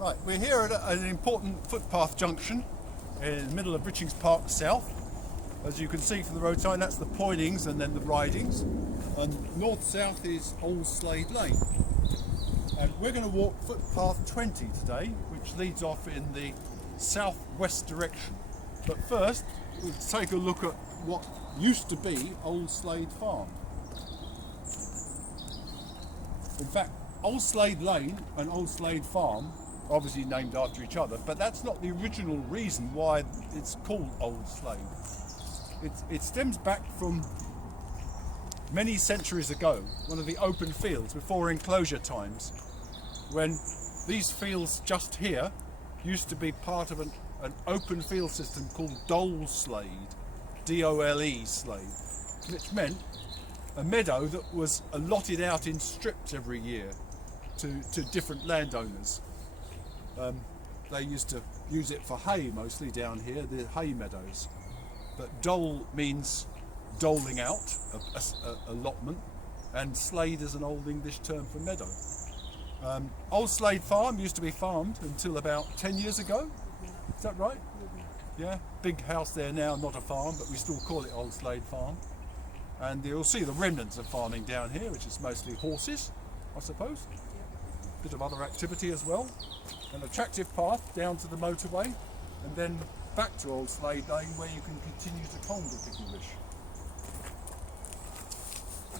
Right, we're here at an important footpath junction in the middle of Richings Park South. As you can see from the road sign, that's the Poinings and then the Ridings. And north-south is Old Slade Lane. And we're going to walk footpath 20 today, which leads off in the southwest direction. But first, we'll take a look at what used to be Old Slade Farm. In fact, Old Slade Lane and Old Slade Farm are obviously named after each other, but that's not the original reason why it's called Old Slade. It stems back from many centuries ago, one of the open fields before enclosure times, when these fields just here used to be part of an open field system called Dole Slade, D-O-L-E Slade, which meant a meadow that was allotted out in strips every year to different landowners. They used to use it for hay mostly down here, the hay meadows. But dole means doling out, allotment, and slade is an old English term for meadow. Old Slade Farm used to be farmed until about 10 years ago. Is that right? Yeah, big house there now, not a farm, but we still call it Old Slade Farm. And you'll see the remnants of farming down here, which is mostly horses, I suppose. Bit of other activity as well. An attractive path down to the motorway, and then back to Old Slade Lane where you can continue to Colnbrook if you wish.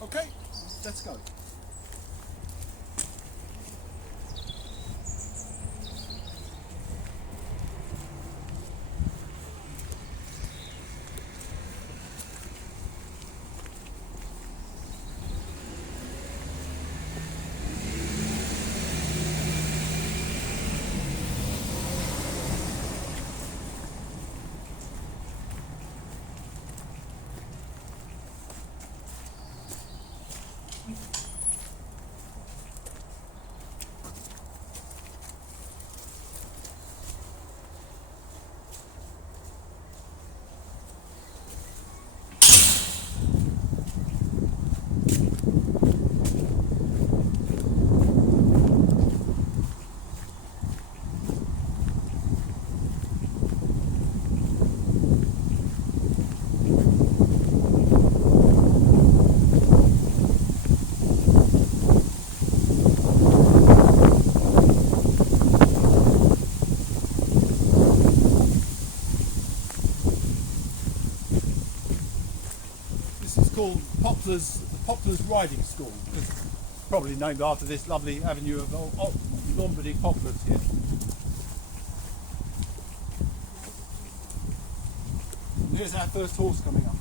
Okay, let's go. Called Poplar's Riding School. It's probably named after this lovely avenue of Lombardy poplars here. And here's our first horse coming up.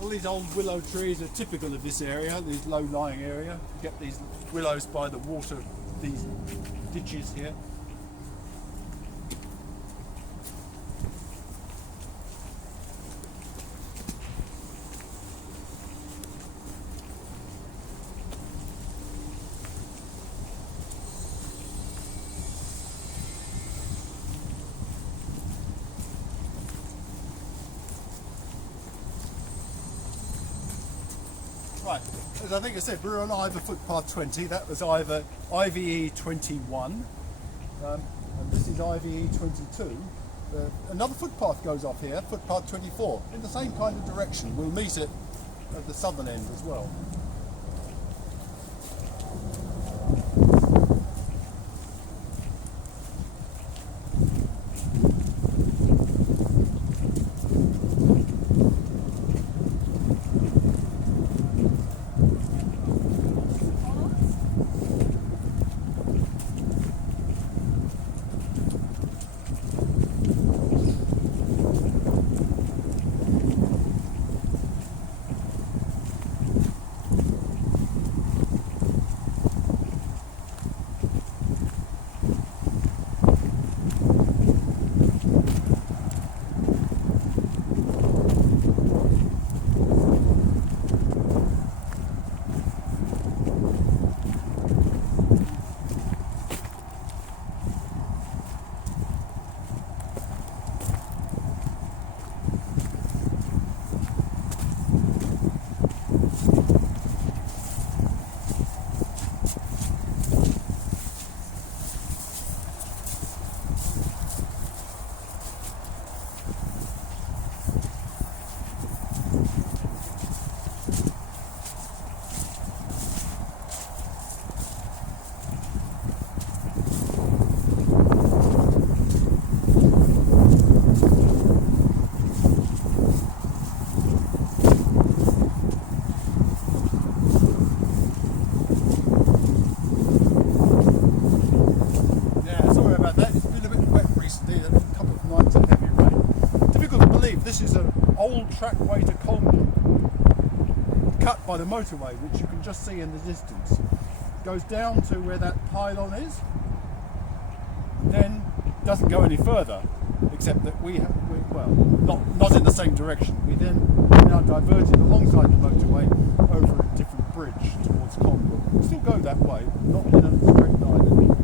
All these old willow trees are typical of this area, this low-lying area. You get these willows by the water, these ditches here. Right, as I think I said, we're on Iver footpath 20, that was IVE 21, and this is IVE 22. Another footpath goes off here, footpath 24, in the same kind of direction. We'll meet it at the southern end as well. This is an old trackway to Colnbrook, cut by the motorway, which you can just see in the distance. It goes down to where that pylon is, then doesn't go any further, except that well, not in the same direction. We then now diverted alongside the motorway over a different bridge towards Colnbrook. We'll still go that way, not in a straight line anymore.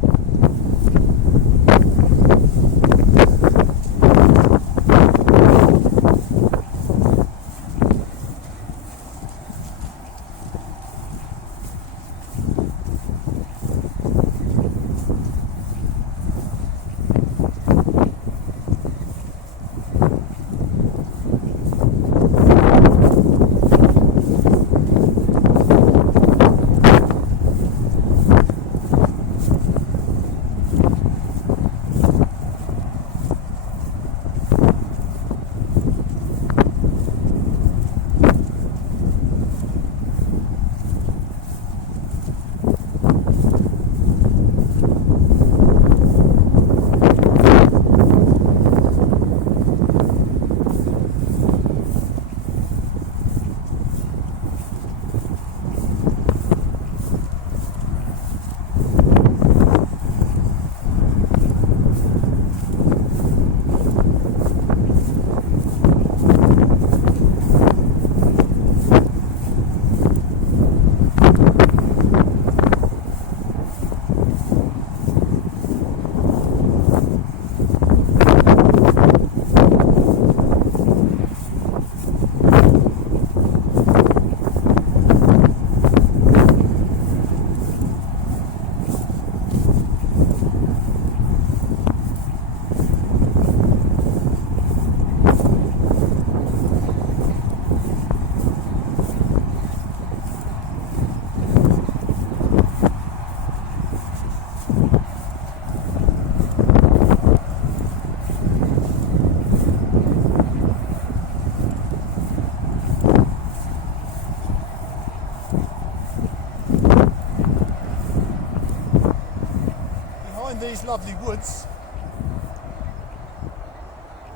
These lovely woods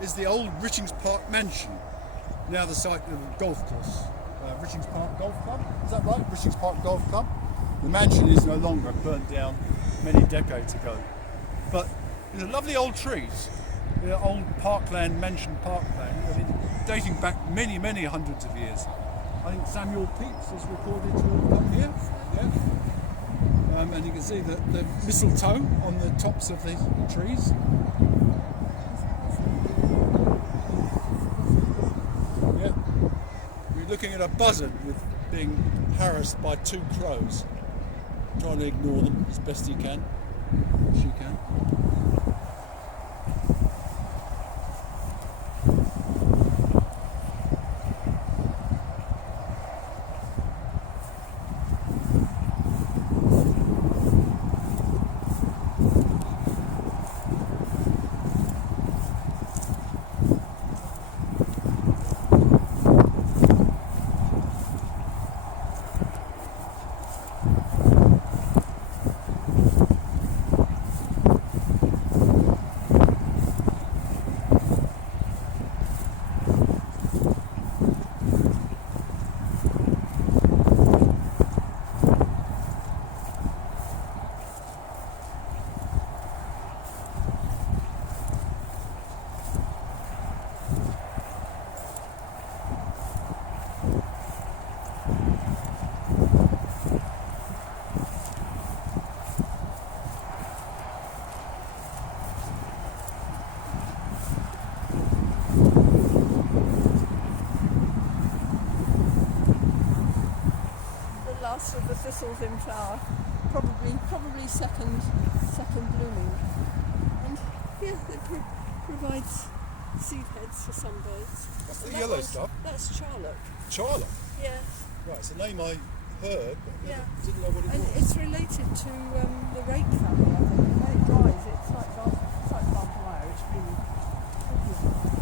is the old Richings Park mansion, now the site of a golf course. Richings Park Golf Club, is that right? Richings Park Golf Club. The mansion is no longer, burnt down many decades ago. But lovely old trees, old parkland, mansion parkland, dating back many, many hundreds of years. I think Samuel Pepys is recorded to have come here. Yeah. And you can see the mistletoe on the tops of the trees. Yeah. We're looking at a buzzard being harassed by two crows. Trying to ignore them as best he can. She can. Of the thistles in flower, probably second blooming, and yeah, it provides seed heads for some birds. What's the And that yellow one's- stuff? That's charlock. Charlotte. Yeah, Right, it's a name I heard, but Yeah. didn't know what it and was. it's related to the rake family. I think when it dries, it's like barbed wire. It's really beautiful.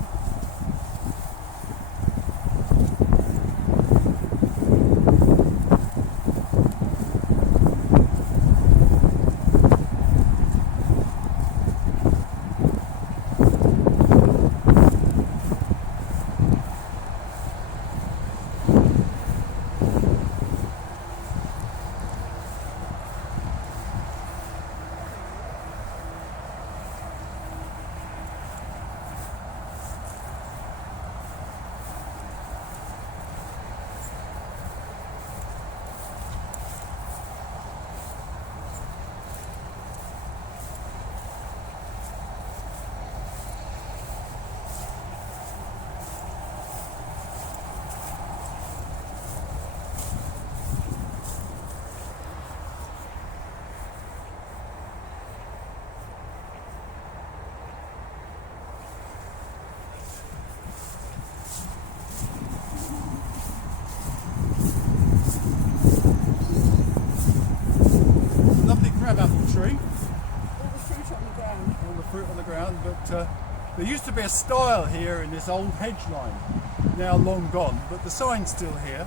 Lovely crabapple tree. All the fruit on the ground. All the fruit on the ground, but there used to be a stile here in this old hedge line, now long gone, but the sign's still here.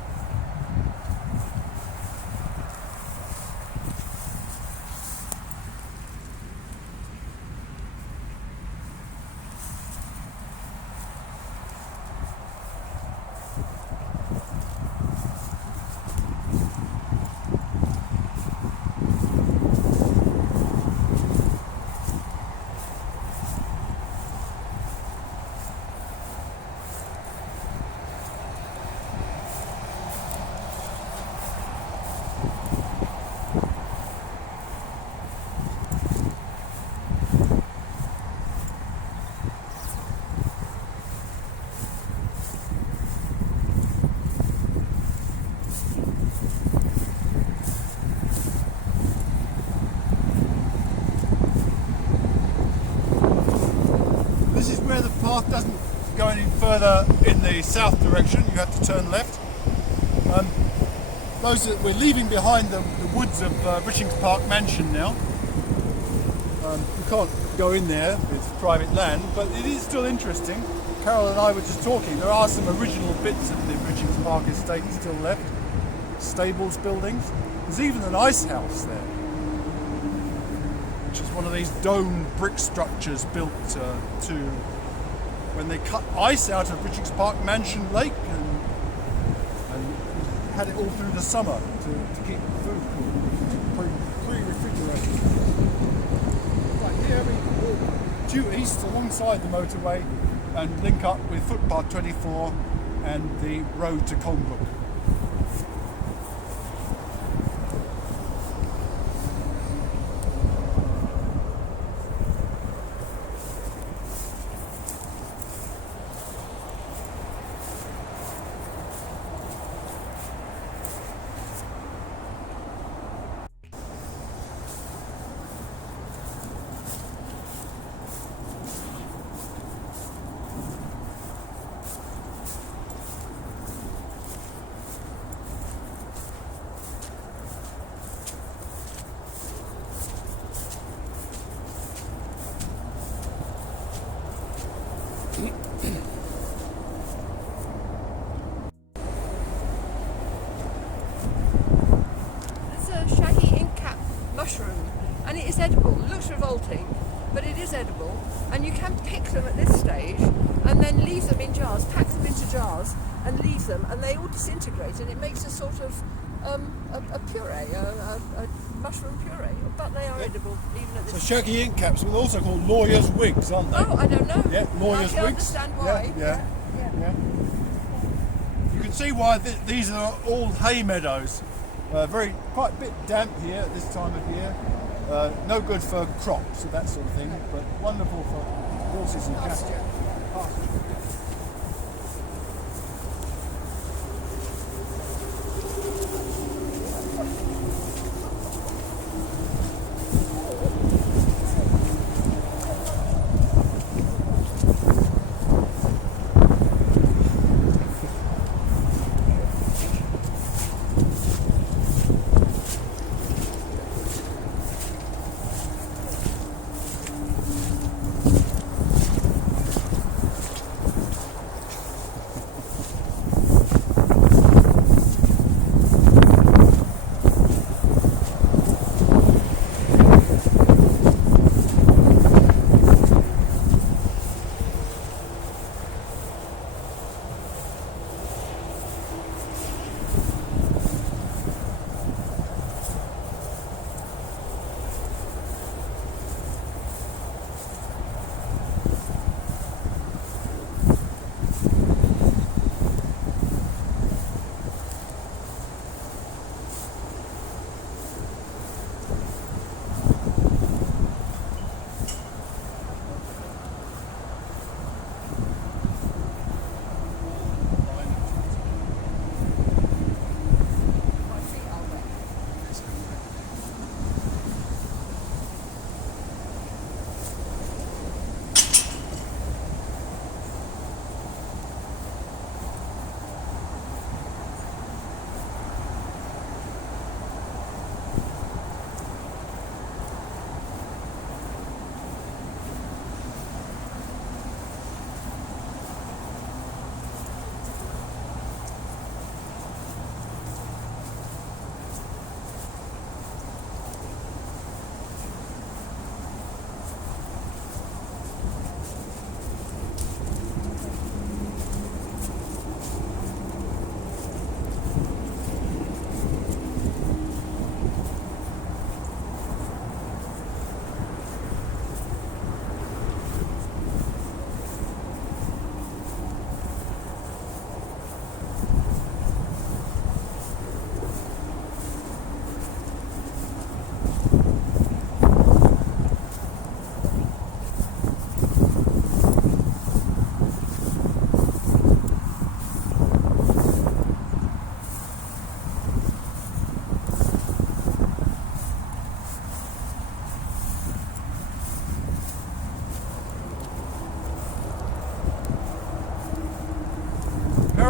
This is where the path doesn't go any further in the south direction. You have to turn left. We're leaving behind the woods of Richings Park Mansion now. We can't go in there, it's private land, but it is still interesting. Carol and I were just talking, there are some original bits of the Richings Park estate still left. Stables, buildings. There's even an ice house there, which is one of these domed brick structures built to when they cut ice out of Richings Park Mansion Lake and had it all through the summer to keep food cool, pre-refrigerated. Right here we walk due east alongside the motorway and link up with Footpath 24 and the road to Colnbrook. It's a shaggy ink-cap mushroom, and it is edible. It looks revolting, but it is edible, and you can pick them at this stage and then leave them in jars, pack them into jars and leave them, and they all disintegrate, and it makes a sort of a puree, a mushroom puree, but they are edible even at this So stage. shaggy ink caps were also called lawyers' wigs, aren't they? Oh, I don't know. Yeah, lawyers' I can wigs. understand why. Yeah. You can see why these are all hay meadows. Quite a bit damp here at this time of year. No good for crops and that sort of thing, but wonderful for horses and cattle. Pasture.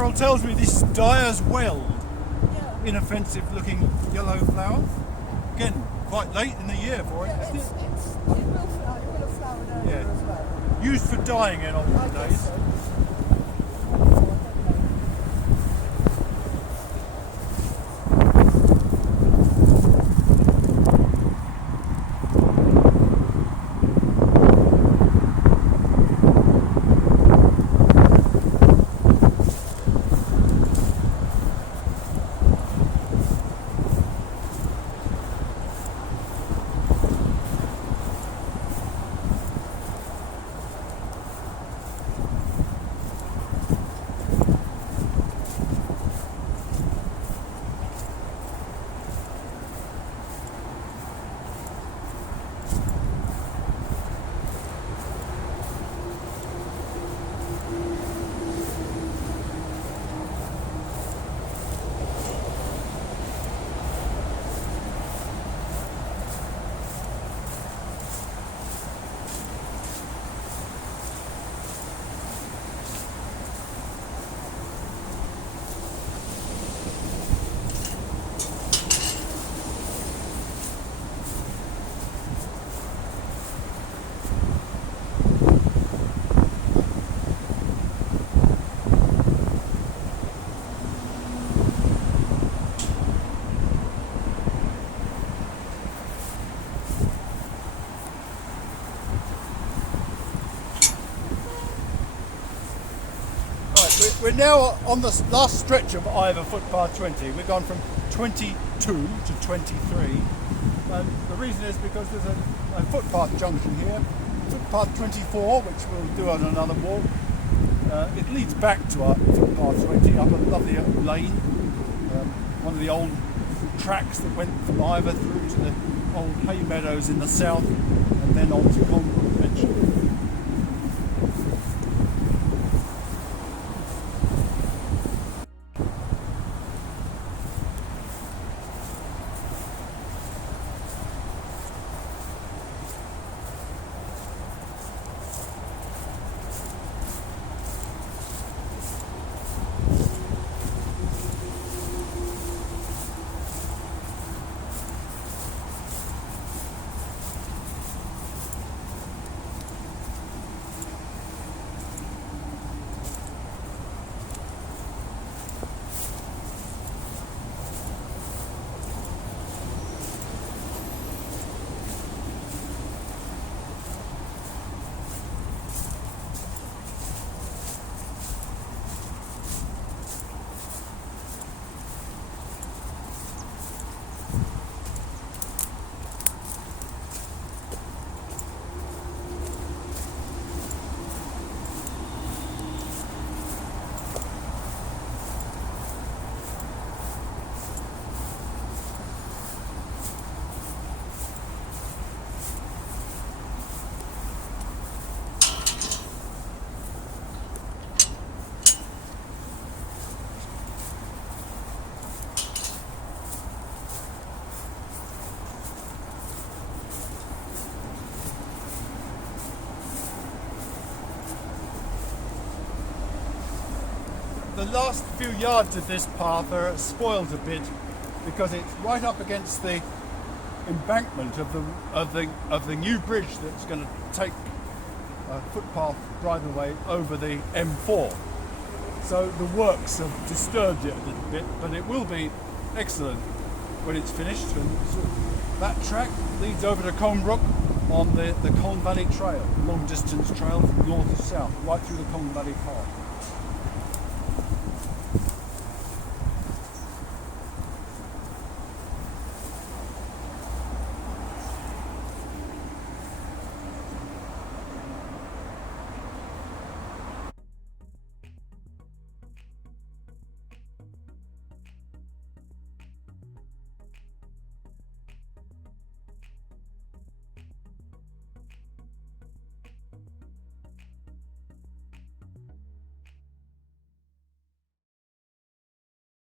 Carol tells me this Dyer's Weld, Yeah. inoffensive looking yellow flower. Again, quite late in the year for it, Yeah, isn't it? it will flower. It will have flowered earlier Yeah. as well. Used for dyeing in I old guess days. so. We're now on the last stretch of Iver Footpath 20. We've gone from 22 to 23. And the reason is because there's a footpath junction here, footpath 24, which we'll do on another walk. It leads back to our footpath 20 up a lovely lane, one of the old tracks that went from Iver through to the old hay meadows in the south and then on to Colnbrook eventually. The last few yards of this path are spoiled a bit because it's right up against the embankment of the new bridge that's going to take a footpath bridleway over the M4. So the works have disturbed it a little bit, but it will be excellent when it's finished. And so that track leads over to Colnbrook on the Colne Valley Trail, long distance trail from north to south, right through the Colne Valley Park.